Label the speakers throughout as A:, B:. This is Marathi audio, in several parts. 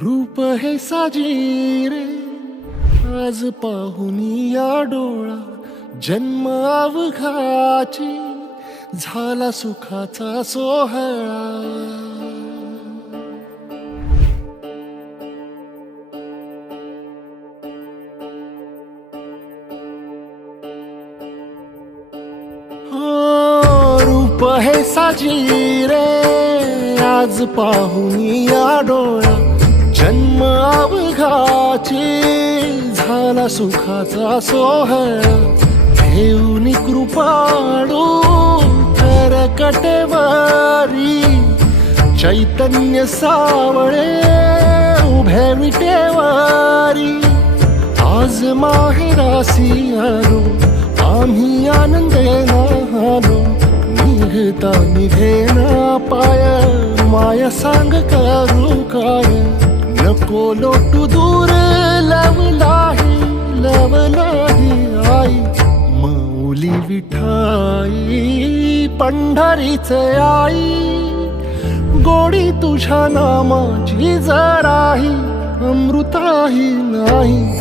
A: रूप हे साजी रे आज पाहुनी या डोळा जन्म अवघाची झाला सुखाचा सोहळा. हो, रूप हे साजीरे। आज पाहुनी या डोळा जन्म अवघाची झाला सुखाचा सोहळा घेऊन कृपाडू तर कटेवारी चैतन्य सावळे उभे विटेवारी आज माहेरासी आलो आम्ही आनंदे आलो निघता निघेना पाय माया सांग करू काय? नको लोटू दूर लवलाही लवलाही आई. मौली विठाई पंढरीच आई. गोडी तुझ्या नामाची जराही अमृताही नाही.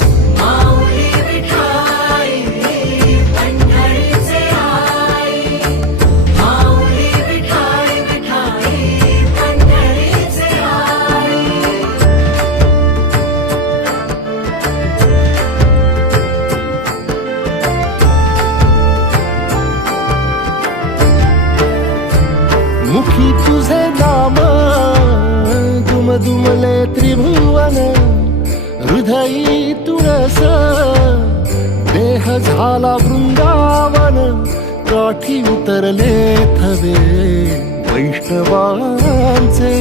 A: दुमले त्रिभुवन हृदयी तुळस देह झाला वृंदावन काठी उतरले थवे वैष्णवांचे.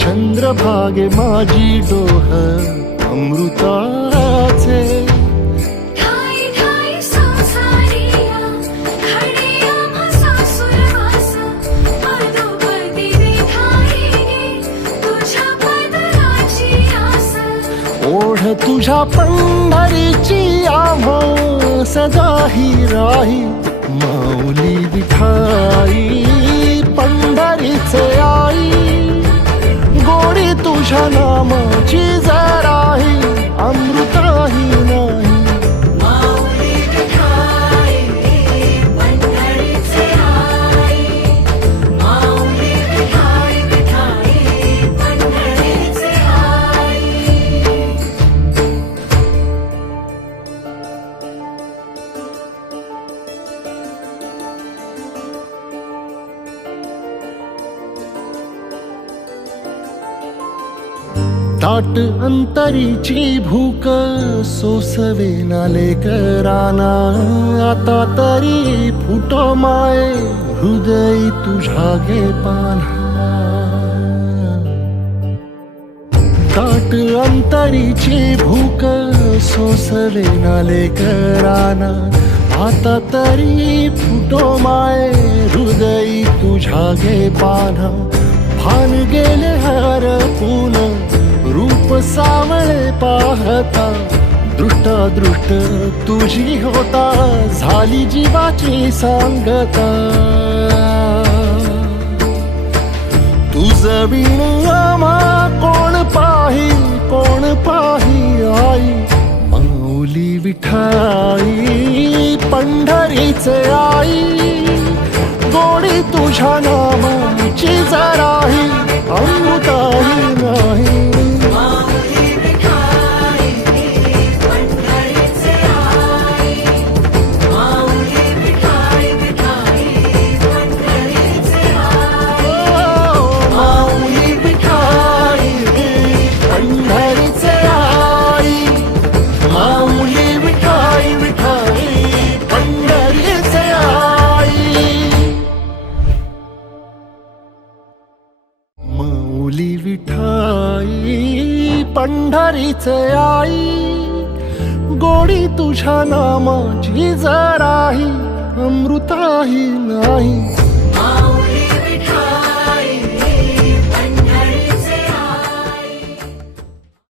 A: चंद्रभागे माझी डोह अमृताचे.
B: तुझ्या
A: पंढरीची आम्हा सदाही राही माऊली. ताट अंतरीची भूक सोसवे नाले कराना आता तरी फुटो माय हृदय तुझ्या गे पाना ताट अंतरीची भूक सोसवे नाले कराना आता तरी फुटो माय हृदय तुझ्या गे पाना भान गेले हर पुन सावळे पाहता दृष्ट दृष्ट तुझी होता झाली जीवाची सांगता. तुझ विण कोण पाही कोण पाही आई माऊली विठाई पंढरीचे आई. गोडी तुझ्या नामाची जराही अमृताही मुली विठाई पंढरीचे आई गोडी तुझ्या नामाची जराही अमृताही नाही.